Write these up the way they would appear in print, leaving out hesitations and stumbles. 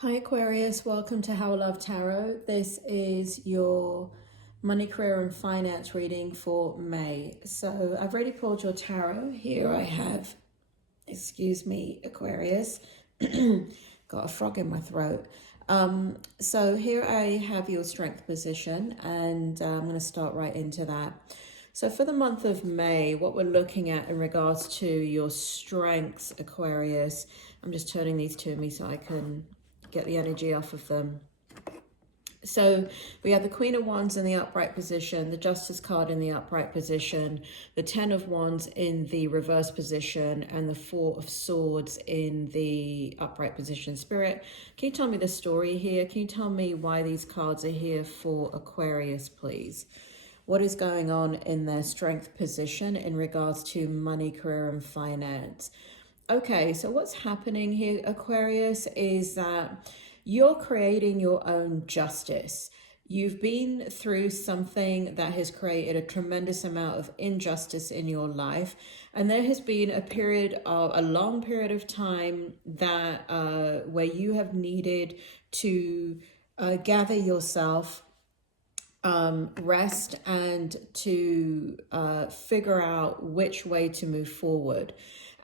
Hi Aquarius, welcome to How I Love Tarot. This is your money, career and finance reading for May. So I've already pulled your tarot. Here I have, excuse me, Aquarius. Got a frog in my throat. So here I have your strength position and I'm going to start right into that. So for the month of May, what we're looking at in regards to your strengths, Aquarius, I'm just turning these to me so I can get the energy off of them. So we have the Queen of Wands in the upright position, the Justice card in the upright position, the Ten of Wands in the reverse position, and the Four of Swords in the upright position. Spirit, can you tell me the story here? Can you tell me why these cards are here for Aquarius, please? What is going on in their strength position in regards to money, career, and finance? Okay, so what's happening here, Aquarius, is that you're creating your own justice. You've been through something that has created a tremendous amount of injustice in your life. And there has been a long period of time that where you have needed to gather yourself, rest, and to figure out which way to move forward.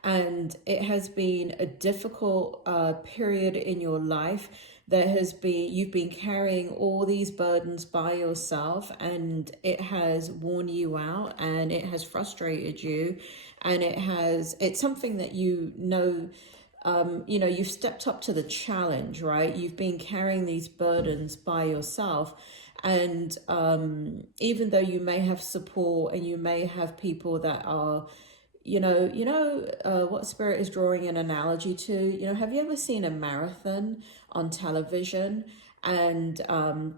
And it has been a difficult period in your life. You've been carrying all these burdens by yourself, and it has worn you out, and it has frustrated you, and it's something that you've stepped up to the challenge, right? You've been carrying these burdens by yourself. And even though you may have support and you may have people that are, what Spirit is drawing an analogy to, have you ever seen a marathon on television and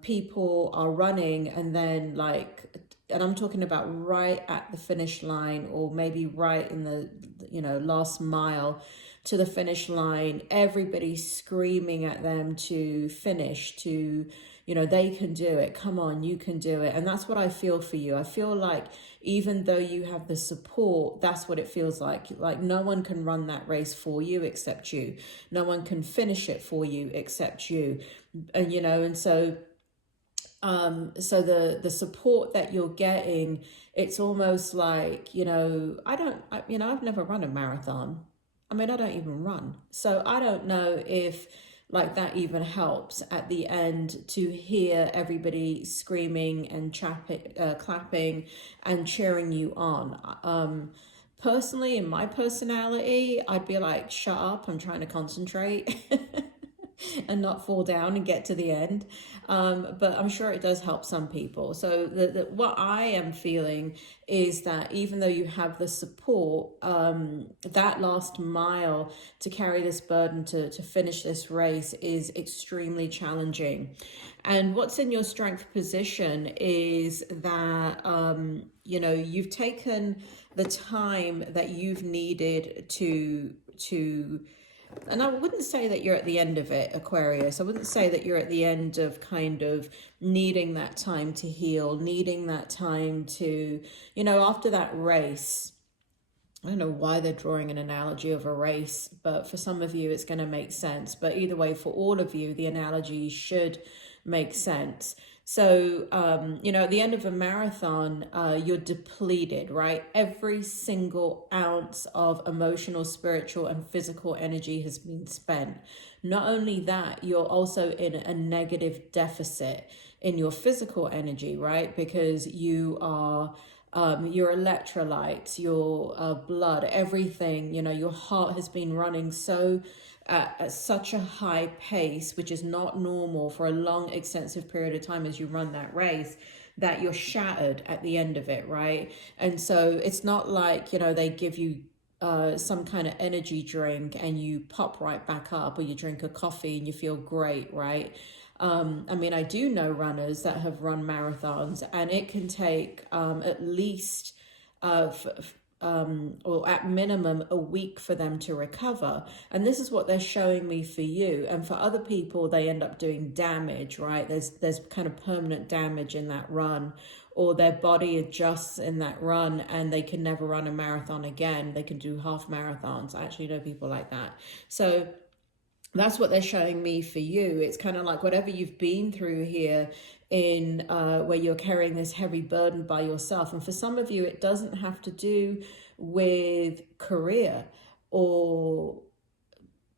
people are running and then and I'm talking about right at the finish line or maybe right in the, last mile to the finish line, everybody's screaming at them to finish, they can do it. Come on, you can do it. And that's what I feel for you. I feel like even though you have the support, that's what it feels like. Like no one can run that race for you except you. No one can finish it for you except you. And so the support that you're getting, it's almost like, I've never run a marathon. I don't even run. So I don't know if that even helps at the end to hear everybody screaming and clapping and cheering you on. Personally, in my personality, I'd be like, shut up, I'm trying to concentrate. And not fall down and get to the end. But I'm sure it does help some people. So what I am feeling is that even though you have the support, that last mile to carry this burden to finish this race is extremely challenging. And what's in your strength position is that, you've taken the time that you've needed to and I wouldn't say that you're at the end of it, Aquarius. I wouldn't say that you're at the end of kind of needing that time to heal, needing that time to, after that race. I don't know why they're drawing an analogy of a race, but for some of you, it's going to make sense. But either way, for all of you, the analogy should make sense. So, at the end of a marathon, you're depleted, right? Every single ounce of emotional, spiritual, and physical energy has been spent. Not only that, you're also in a negative deficit in your physical energy, right? Because you are... your electrolytes, your blood, everything, your heart has been running at such a high pace, which is not normal for a long, extensive period of time as you run that race, that you're shattered at the end of it, right? And so it's not like, they give you some kind of energy drink and you pop right back up, or you drink a coffee and you feel great, right? I do know runners that have run marathons, and it can take at least or at minimum a week for them to recover. And this is what they're showing me for you. And for other people, they end up doing damage, right? There's kind of permanent damage in that run, or their body adjusts in that run and they can never run a marathon again. They can do half marathons. I actually know people like that. So That's what they're showing me for you. It's kind of like whatever you've been through here in where you're carrying this heavy burden by yourself. And for some of you, it doesn't have to do with career, or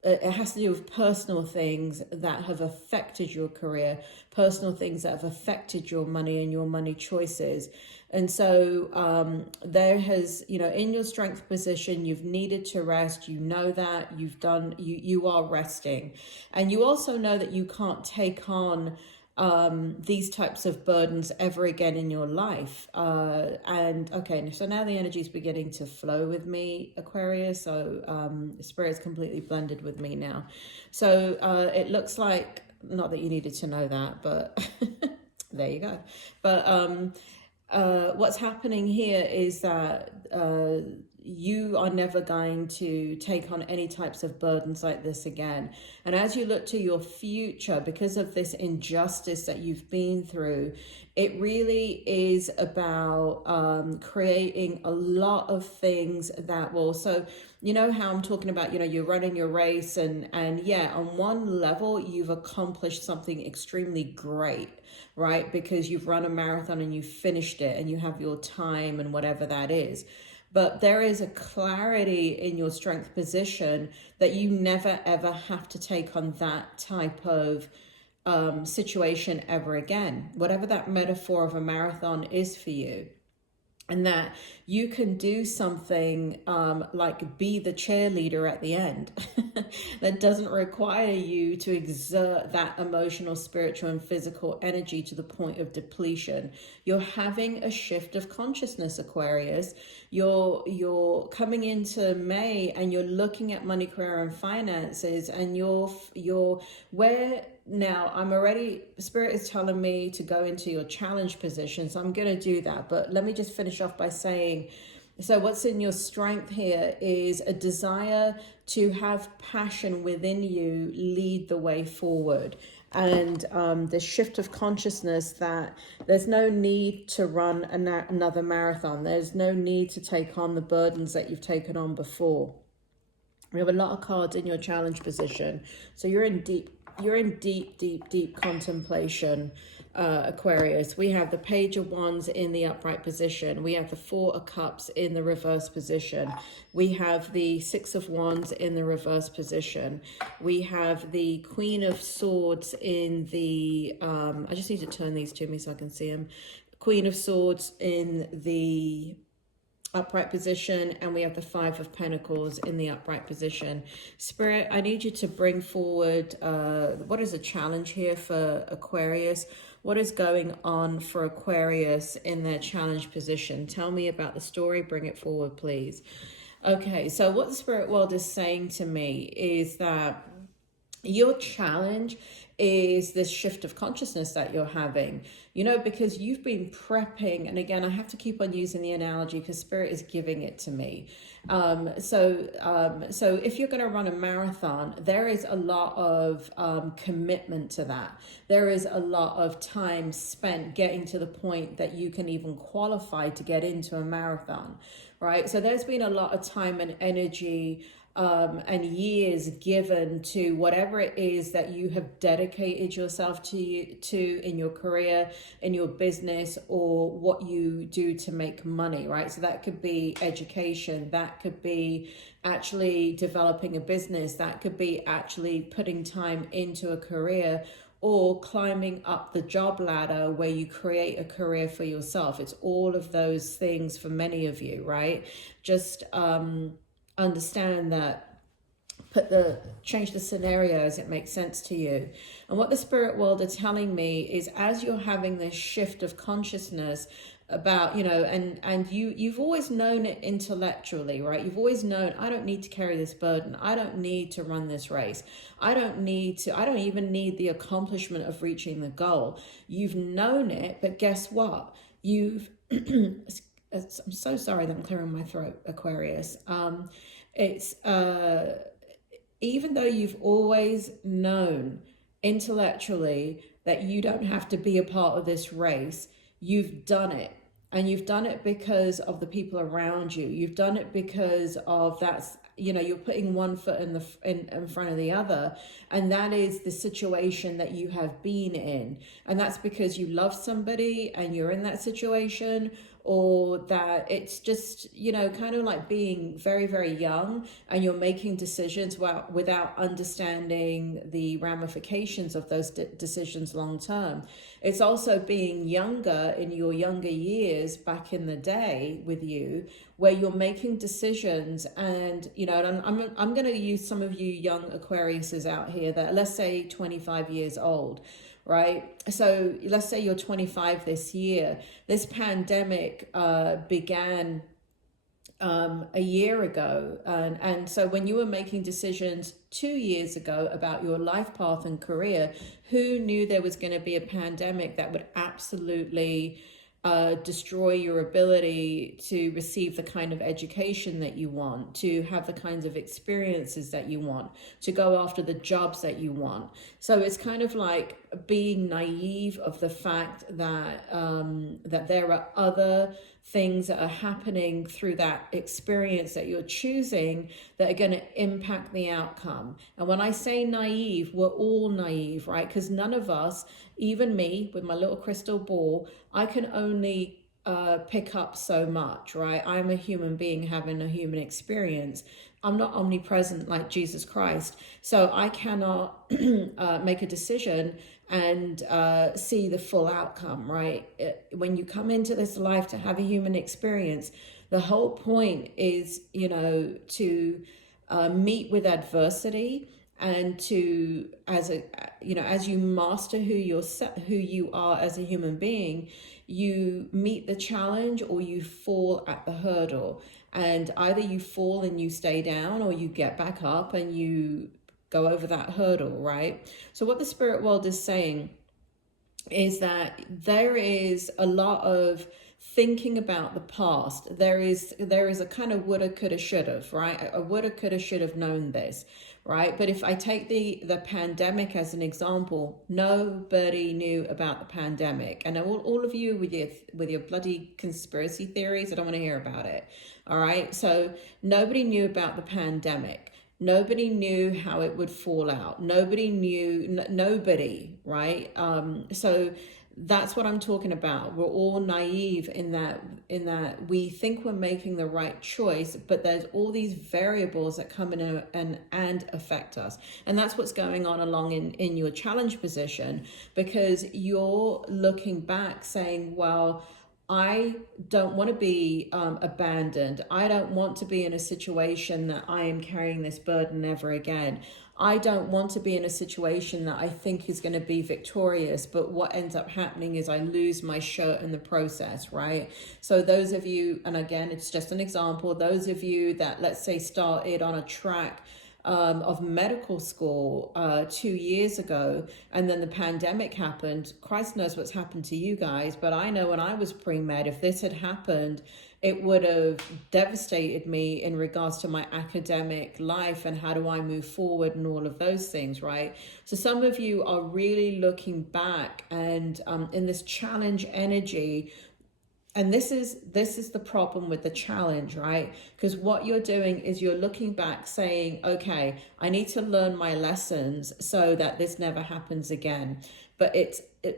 it has to do with personal things that have affected your career, personal things that have affected your money and your money choices. And so there has, you know, in your strength position, you've needed to rest. You know that you are resting. And you also know that you can't take on these types of burdens ever again in your life. And okay, so now the energy is beginning to flow with me, Aquarius. So Spirit's completely blended with me now. So it looks like, not that you needed to know that, but there you go. But what's happening here is that you are never going to take on any types of burdens like this again. And as you look to your future, because of this injustice that you've been through, it really is about creating a lot of things that will, so you know how I'm talking about, you know, you're running your race and yeah, on one level, you've accomplished something extremely great, right? Because you've run a marathon and you've finished it and you have your time and whatever that is. But there is a clarity in your strength position that you never, ever have to take on that type of situation ever again, whatever that metaphor of a marathon is for you. And that you can do something like be the cheerleader at the end that doesn't require you to exert that emotional, spiritual, and physical energy to the point of depletion. You're having a shift of consciousness, Aquarius. You're coming into May and you're looking at money, career, and finances, and you're where. Now, Spirit is telling me to go into your challenge position, so I'm going to do that. But let me just finish off by saying, so what's in your strength here is a desire to have passion within you lead the way forward. And the shift of consciousness that there's no need to run another marathon. There's no need to take on the burdens that you've taken on before. We have a lot of cards in your challenge position. So you're in deep contemplation, Aquarius. We have the Page of Wands in the upright position. We have the Four of Cups in the reverse position. We have the Six of Wands in the reverse position. We have the Queen of Swords in the, I just need to turn these to me so I can see them. Queen of Swords in the upright position, and we have the Five of Pentacles in the upright position. Spirit, I need you to bring forward what is a challenge here for Aquarius. What is going on for Aquarius in their challenge position? Tell me about the story. Bring it forward, please. Okay, so what the spirit world is saying to me is that your challenge is this shift of consciousness that you're having, you know, because you've been prepping. And again, I have to keep on using the analogy because Spirit is giving it to me. So if you're going to run a marathon, there is a lot of commitment to that. There is a lot of time spent getting to the point that you can even qualify to get into a marathon, right? So there's been a lot of time and energy and years given to whatever it is that you have dedicated yourself to in your career, in your business, or what you do to make money, right? So that could be education, that could be actually developing a business, that could be actually putting time into a career, or climbing up the job ladder where you create a career for yourself. It's all of those things for many of you, right? Just understand that, change the scenario as it makes sense to you. And what the spirit world are telling me is, as you're having this shift of consciousness about, you know, and you've always known it intellectually, right? You've always known, I don't need to carry this burden. I don't need to run this race. I don't even need the accomplishment of reaching the goal. You've known it, but guess what? I'm so sorry that I'm clearing my throat, Aquarius. It's even though you've always known intellectually that you don't have to be a part of this race, you've done it. And you've done it because of the people around you. You've done it because of you know, you're putting one foot in front of the other, and that is the situation that you have been in, and that's because you love somebody and you're in that situation, or that it's just, you know, kind of like being very, very young and you're making decisions without understanding the ramifications of those decisions long term. It's also being younger in your younger years back in the day with you, where you're making decisions, and you know, and I'm going to use some of you young Aquariuses out here that, let's say, 25 years old, right? So let's say you're 25 this year. This pandemic began a year ago, and so when you were making decisions 2 years ago about your life path and career, who knew there was going to be a pandemic that would absolutely destroy your ability to receive the kind of education that you want, to have the kinds of experiences that you want, to go after the jobs that you want. So it's kind of like being naive of the fact that that there are other things that are happening through that experience that you're choosing that are going to impact the outcome. And when I say naive, we're all naive, right? Because none of us, even me with my little crystal ball, I can only pick up so much, right? I'm a human being having a human experience. I'm not omnipresent like Jesus Christ. So I cannot make a decision and see the full outcome, right? When you come into this life to have a human experience, the whole point is, you know, to meet with adversity, and to, as a, you know, as you master who you are as a human being, you meet the challenge or you fall at the hurdle, and either you fall and you stay down, or you get back up and you go over that hurdle, right? So what the spirit world is saying is that there is a lot of thinking about the past. There is a kind of woulda, coulda, shoulda, right? I woulda, coulda, should have known this, right? But if I take the pandemic as an example, nobody knew about the pandemic. And all of you with your bloody conspiracy theories, I don't want to hear about it. All right. So nobody knew about the pandemic. Nobody knew how it would fall out. Nobody knew, nobody, right? So that's what I'm talking about. We're all naive in that we think we're making the right choice, but there's all these variables that come in and affect us. And that's what's going on along in your challenge position, because you're looking back saying, well, I don't want to be abandoned. I don't want to be in a situation that I am carrying this burden ever again. I don't want to be in a situation that I think is going to be victorious, but what ends up happening is I lose my shirt in the process, right? So those of you, and again, it's just an example, those of you that, let's say, started on a track of medical school 2 years ago, and then the pandemic happened. Christ knows what's happened to you guys, but I know when I was pre-med, if this had happened, it would have devastated me in regards to my academic life and how do I move forward and all of those things, right? So some of you are really looking back and in this challenge energy. And this is the problem with the challenge, right? Because what you're doing is you're looking back saying, okay, I need to learn my lessons so that this never happens again. But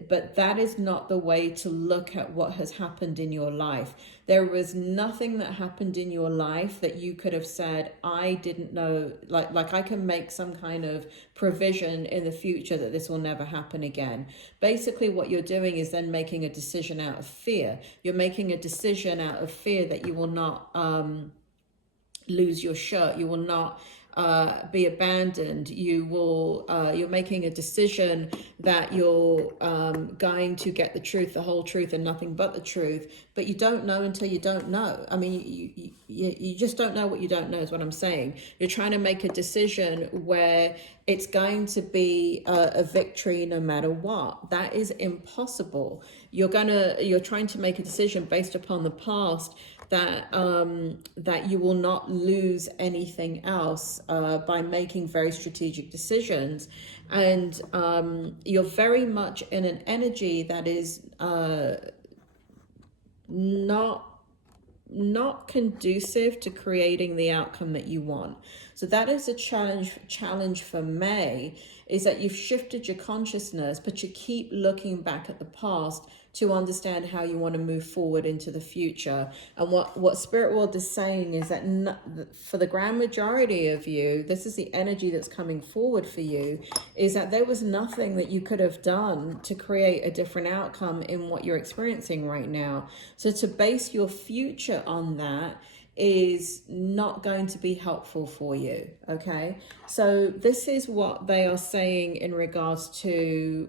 but that is not the way to look at what has happened in your life. There was nothing that happened in your life that you could have said, I didn't know, like I can make some kind of provision in the future that this will never happen again. Basically, what you're doing is then making a decision out of fear. You're making a decision out of fear that you will not lose your shirt. You will not be abandoned. You're making a decision that you're going to get the truth, the whole truth, and nothing but the truth. But you don't know until you don't know. I mean, you just don't know what you don't know is what I'm saying. You're trying to make a decision where it's going to be a victory no matter what. That is impossible. You're trying to make a decision based upon the past that that you will not lose anything else by making very strategic decisions. And you're very much in an energy that is not not conducive to creating the outcome that you want. So that is a challenge for May, is that you've shifted your consciousness, but you keep looking back at the past to understand how you want to move forward into the future. And what Spirit World is saying is that for the grand majority of you, this is the energy that's coming forward for you, is that there was nothing that you could have done to create a different outcome in what you're experiencing right now. So to base your future on that is not going to be helpful for you. Okay, so this is what they are saying in regards to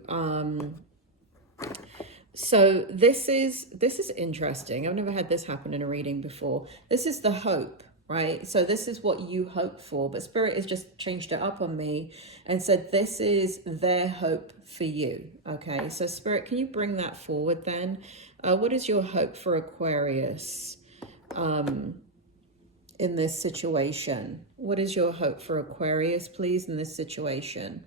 so this is interesting. I've never had this happen in a reading before. This is the hope, right? So this is what you hope for, but Spirit has just changed it up on me and said this is their hope for you. Okay, so Spirit, can you bring that forward then? What is your hope for Aquarius in this situation? What is your hope for Aquarius, please, in this situation?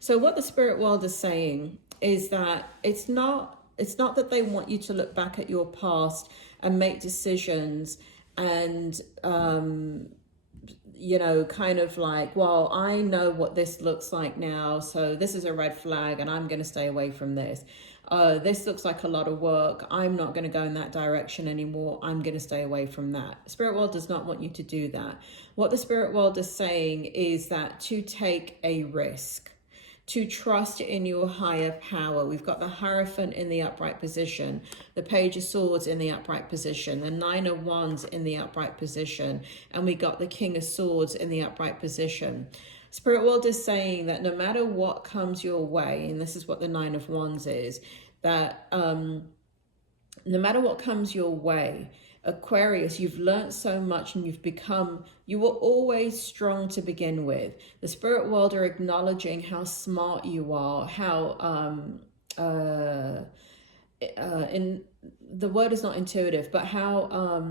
So what the Spirit world is saying is that it's not that they want you to look back at your past and make decisions and, you know, kind of like, well, I know what this looks like now, so this is a red flag and I'm going to stay away from this. This looks like a lot of work. I'm not going to go in that direction anymore. I'm going to stay away from that. Spirit world does not want you to do that. What the Spirit world is saying is that to take a risk, to trust in your higher power. We've got the Hierophant in the upright position, the Page of Swords in the upright position, the Nine of Wands in the upright position, and we got the King of Swords in the upright position. Spirit world is saying that no matter what comes your way, and this is what the Nine of Wands is, that no matter what comes your way, Aquarius, you've learned so much and you were always strong to begin with. The Spirit world are acknowledging how smart you are, how, in the word is not intuitive, but how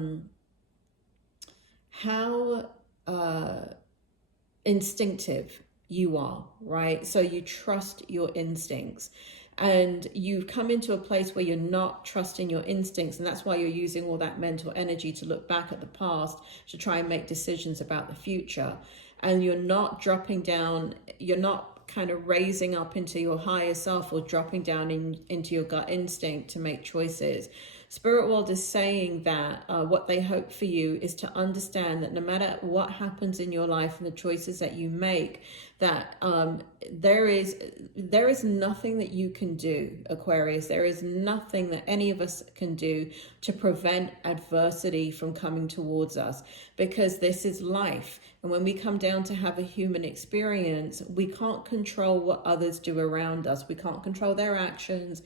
instinctive you are, right? So you trust your instincts. And you've come into a place where you're not trusting your instincts, and that's why you're using all that mental energy to look back at the past to try and make decisions about the future. And you're not dropping down, you're not kind of raising up into your higher self or dropping down into your gut instinct to make choices. Spirit world is saying that what they hope for you is to understand that no matter what happens in your life and the choices that you make, that there is nothing that you can do, Aquarius. There is nothing that any of us can do to prevent adversity from coming towards us, because this is life. And when we come down to have a human experience, we can't control what others do around us. We can't control their actions.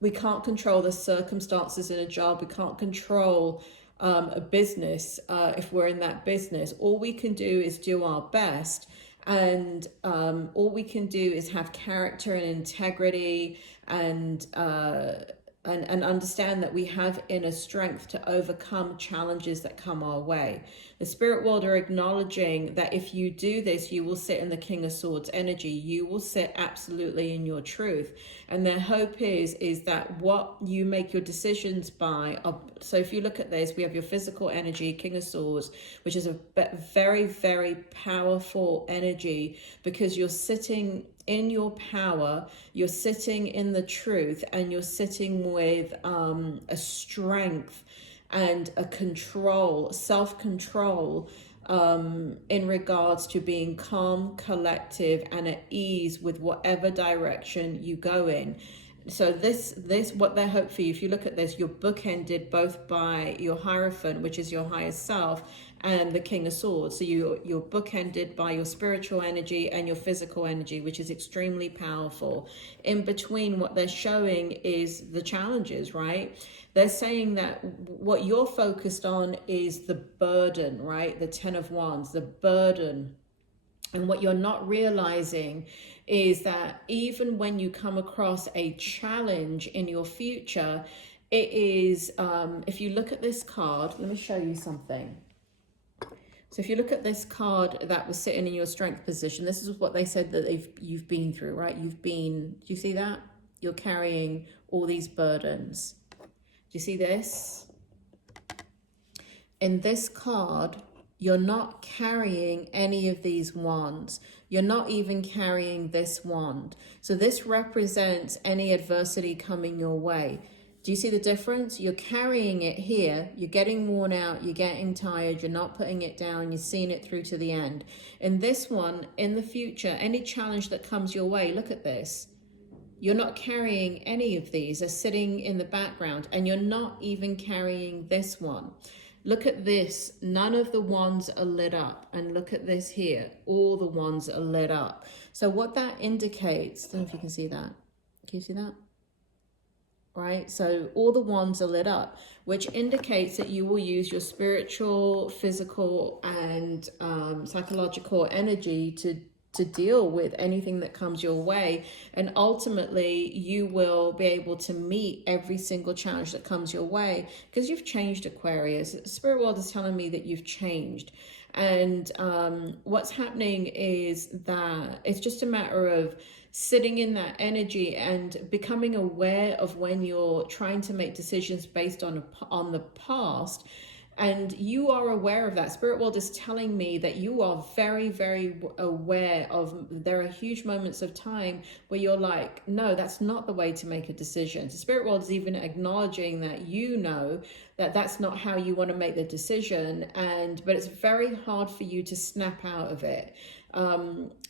We can't control the circumstances in a job. We can't control a business if we're in that business. All we can do is do our best, and all we can do is have character and integrity and understand that we have inner strength to overcome challenges that come our way. The Spirit world are acknowledging that if you do this, you will sit in the King of Swords energy. You will sit absolutely in your truth. And their hope is that what you make your decisions by, so if you look at this, we have your physical energy, King of Swords, which is a very, very powerful energy, because you're sitting in your power, you're sitting in the truth, and you're sitting with a strength and a control, self-control, in regards to being calm, collective, and at ease with whatever direction you go in. So this what they hope for you, if you look at this, you're bookended both by your Hierophant, which is your higher self, and the King of Swords. So you're bookended by your spiritual energy and your physical energy, which is extremely powerful. In between, what they're showing is the challenges, right? They're saying that what you're focused on is the burden, right? The Ten of Wands, the burden. And what you're not realizing is that even when you come across a challenge in your future, it is, if you look at this card, let me show you something. So if you look at this card that was sitting in your strength position, this is what they said that you've been through, right? Do you see that? You're carrying all these burdens. Do you see this? You're carrying all these burdens. Do you see this? in this card, you're not carrying any of these wands. You're not even carrying this wand. So this represents any adversity coming your way. Do you see the difference? You're carrying it here. You're getting worn out. You're getting tired. You're not putting it down. You're seeing it through to the end. In this one, in the future, any challenge that comes your way, look at this. You're not carrying any of these. They're sitting in the background, and you're not even carrying this one. Look at this. None of the wands are lit up. And look at this here. All the wands are lit up. So what that indicates, I don't know if you can see that. Can you see that? Right? So all the wands are lit up, which indicates that you will use your spiritual, physical, and psychological energy to deal with anything that comes your way. And ultimately, you will be able to meet every single challenge that comes your way because you've changed, Aquarius. The spirit world is telling me that you've changed. And what's happening is that it's just a matter of sitting in that energy and becoming aware of when you're trying to make decisions based on the past. And you are aware of that. Spirit world is telling me that you are very, very aware of, there are huge moments of time where you're like, no, that's not the way to make a decision. The spirit world is even acknowledging that you know that that's not how you want to make the decision. But it's very hard for you to snap out of it.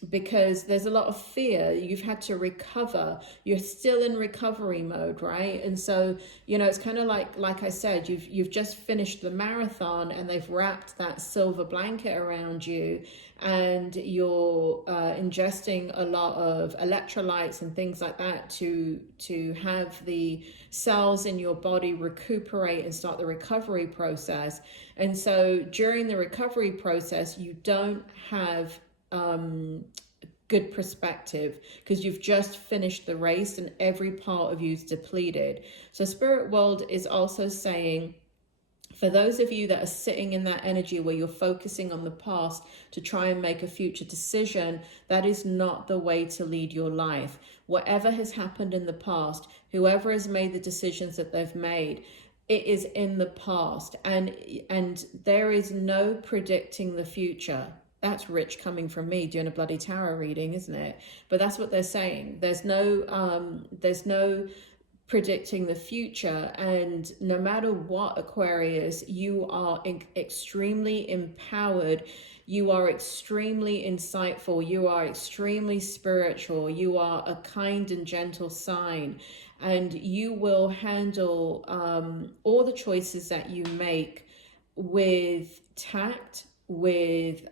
Because there's a lot of fear. You've had to recover. You're still in recovery mode, right? And so, you know, it's kind of like I said, you've just finished the marathon and they've wrapped that silver blanket around you, and you're ingesting a lot of electrolytes and things like that to have the cells in your body recuperate and start the recovery process. And so during the recovery process, you don't have good perspective because you've just finished the race and every part of you's depleted. So spirit world is also saying, for those of you that are sitting in that energy where you're focusing on the past to try and make a future decision, that is not the way to lead your life. Whatever has happened in the past, whoever has made the decisions that they've made, it is in the past, and there is no predicting the future. That's rich coming from me doing a bloody tarot reading, isn't it? But that's what they're saying. There's no predicting the future. And no matter what, Aquarius, you are extremely empowered. You are extremely insightful. You are extremely spiritual. You are a kind and gentle sign. And you will handle all the choices that you make with tact, with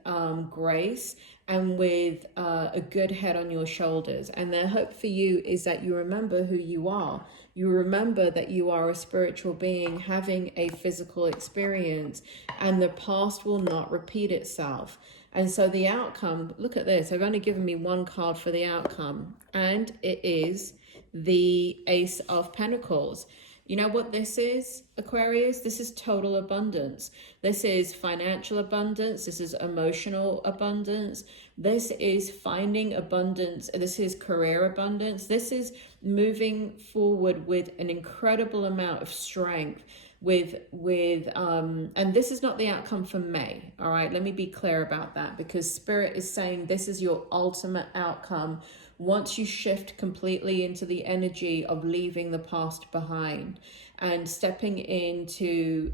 grace, and with a good head on your shoulders. And their hope for you is that you remember who you are. You remember that you are a spiritual being having a physical experience, and the past will not repeat itself. And so the outcome, look at this, I've only given me one card for the outcome, and it is the Ace of Pentacles. You know what this is, Aquarius? This is total abundance. This is financial abundance. This is emotional abundance. This is finding abundance. This is career abundance. This is moving forward with an incredible amount of strength. And this is not the outcome for May. All right, let me be clear about that, because Spirit is saying this is your ultimate outcome once you shift completely into the energy of leaving the past behind and stepping into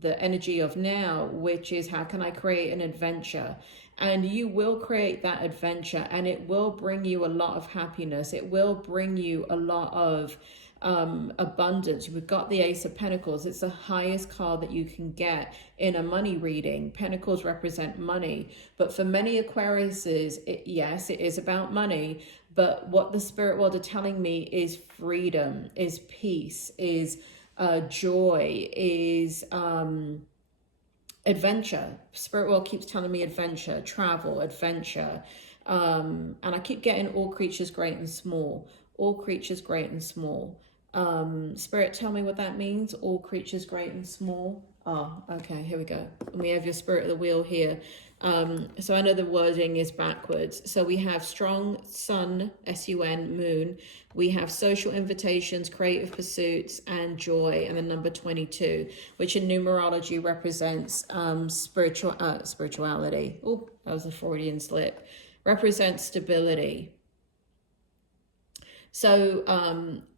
the energy of now, which is how can I create an adventure? And you will create that adventure, and it will bring you a lot of happiness. It will bring you a lot of abundance. We've got the Ace of Pentacles. It's the highest card that you can get in a money reading. Pentacles represent money, but for many Aquariuses, yes, it is about money. But what the spirit world are telling me is freedom, is peace, is joy, is adventure. Spirit world keeps telling me adventure, travel, adventure. And I keep getting all creatures great and small. All creatures great and small. Spirit, tell me what that means. All creatures great and small. Oh, okay, here we go. And we have your spirit of the wheel here. So I know the wording is backwards. So we have strong sun, S-U-N, moon. We have social invitations, creative pursuits, and joy. And then number 22, which in numerology represents spirituality. Oh, that was a Freudian slip. Represents stability. So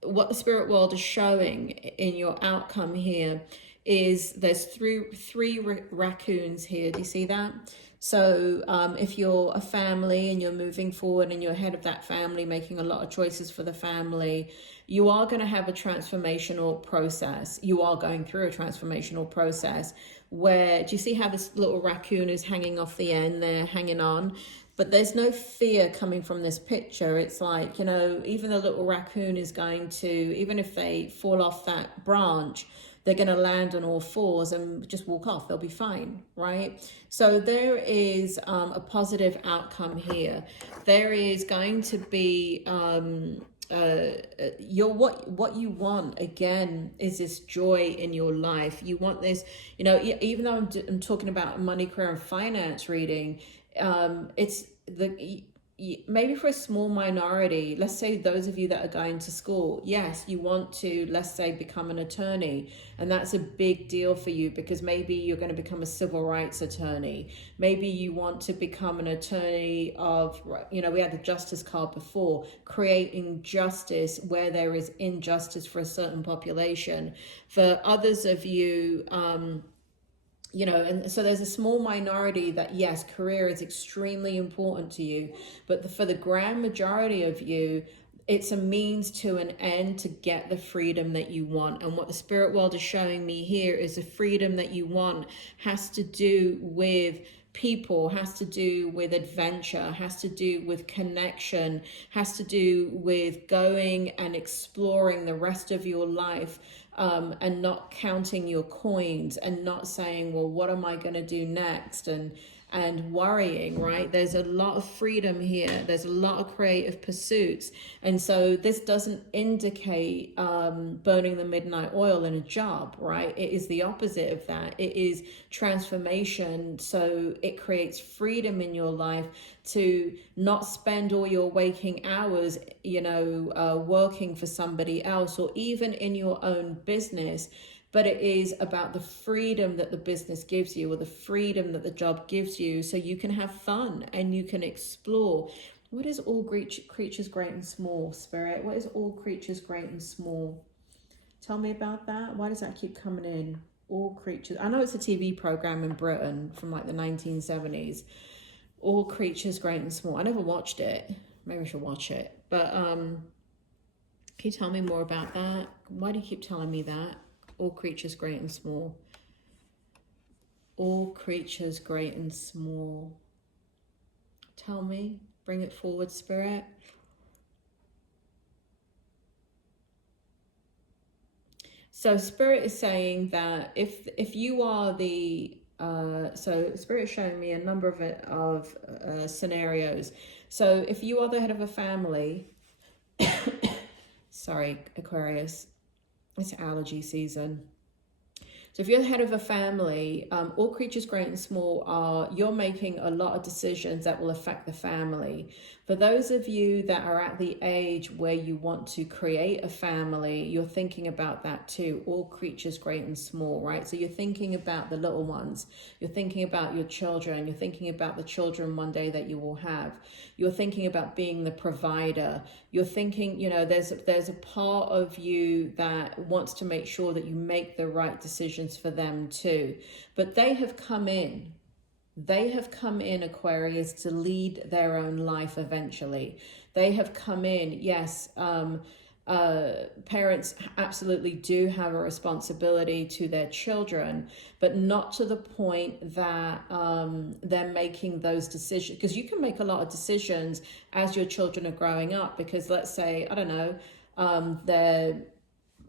what the spirit world is showing in your outcome here is there's three raccoons here. Do you see that? So if you're a family and you're moving forward and you're head of that family, making a lot of choices for the family, you are going to have a transformational process. You are going through a transformational process where, do you see how this little raccoon is hanging off the end there, hanging on? But there's no fear coming from this picture. It's like, you know, even the little raccoon is going to, even if they fall off that branch, they're going to land on all fours and just walk off. They'll be fine, right? So there is a positive outcome here. There is going to be what you want again is this joy in your life. You want this, you know, even though I'm talking about money, career, and finance reading, it's maybe for a small minority, let's say those of you that are going to school, yes, you want to, let's say, become an attorney, and that's a big deal for you because maybe you're going to become a civil rights attorney. Maybe you want to become an attorney of, you know, we had the justice card before, creating justice where there is injustice for a certain population. For others of you, you know, and so there's a small minority that, yes, career is extremely important to you, but for the grand majority of you, it's a means to an end to get the freedom that you want. And what the spirit world is showing me here is the freedom that you want has to do with people, has to do with adventure, has to do with connection, has to do with going and exploring the rest of your life, and not counting your coins and not saying, well, what am I going to do next? And worrying, right? There's a lot of freedom here. There's a lot of creative pursuits. And so this doesn't indicate burning the midnight oil in a job, right? It is the opposite of that. It is transformation. So it creates freedom in your life to not spend all your waking hours, you know, working for somebody else or even in your own business. But it is about the freedom that the business gives you or the freedom that the job gives you so you can have fun and you can explore. What is all creatures great and small, Spirit? What is all creatures great and small? Tell me about that. Why does that keep coming in? All creatures. I know it's a TV program in Britain from like the 1970s. All creatures great and small. I never watched it. Maybe I should watch it. But can you tell me more about that? Why do you keep telling me that? All creatures great and small. All creatures great and small. Tell me. Bring it forward, Spirit. So Spirit is saying that if you are the so Spirit is showing me a number of scenarios. So if you are the head of a family, sorry, Aquarius, it's allergy season. So if you're the head of a family, all creatures great and small are, you're making a lot of decisions that will affect the family. For those of you that are at the age where you want to create a family, you're thinking about that too. All creatures great and small, right? So you're thinking about the little ones. You're thinking about your children. You're thinking about the children one day that you will have. You're thinking about being the provider. You're thinking, you know, there's a part of you that wants to make sure that you make the right decisions for them too. But they have come in. They have come in, Aquarius, to lead their own life eventually. They have come in, yes, parents absolutely do have a responsibility to their children, but not to the point that they're making those decisions. Because you can make a lot of decisions as your children are growing up, because let's say, I don't know,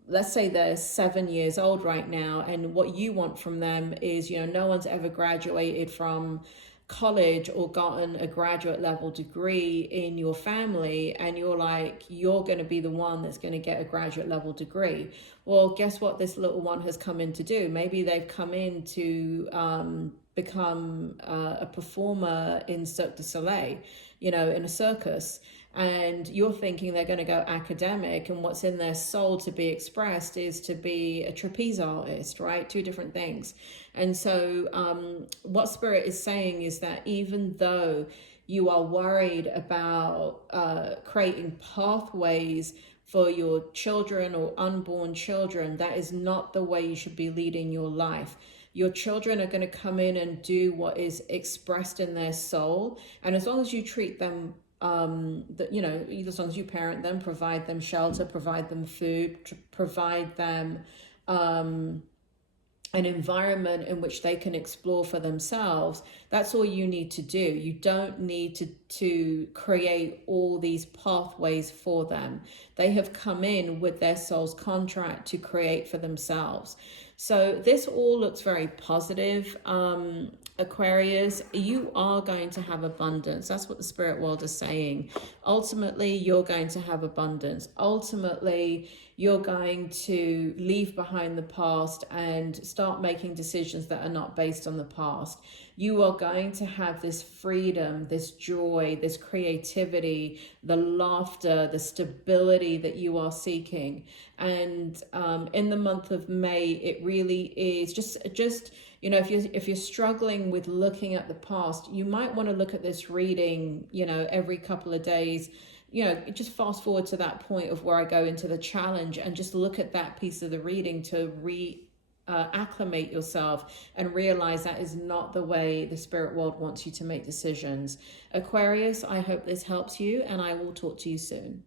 let's say they're 7 years old right now, and what you want from them is, you know, no one's ever graduated from college or gotten a graduate level degree in your family, and you're like, you're going to be the one that's going to get a graduate level degree. Well, guess what this little one has come in to do? Maybe they've come in to become a performer in Cirque du Soleil, you know, in a circus, and you're thinking they're going to go academic, and what's in their soul to be expressed is to be a trapeze artist, right? Two different things. And so what Spirit is saying is that even though you are worried about creating pathways for your children or unborn children, that is not the way you should be leading your life. Your children are going to come in and do what is expressed in their soul, and as long as you treat them that, you know, as long as you parent them, provide them shelter, provide them food, provide them an environment in which they can explore for themselves, that's all you need to do. You don't need to create all these pathways for them. They have come in with their soul's contract to create for themselves. So this all looks very positive. Aquarius, you are going to have abundance. That's what the spirit world is saying. Ultimately, you're going to have abundance. Ultimately, you're going to leave behind the past and start making decisions that are not based on the past. You are going to have this freedom, this joy, this creativity, the laughter, the stability that you are seeking. And in the month of May, it really is just you know, if you're struggling with looking at the past, you might want to look at this reading, you know, every couple of days. You know, just fast forward to that point of where I go into the challenge and just look at that piece of the reading to acclimate yourself and realize that is not the way the spirit world wants you to make decisions. Aquarius, I hope this helps you, and I will talk to you soon.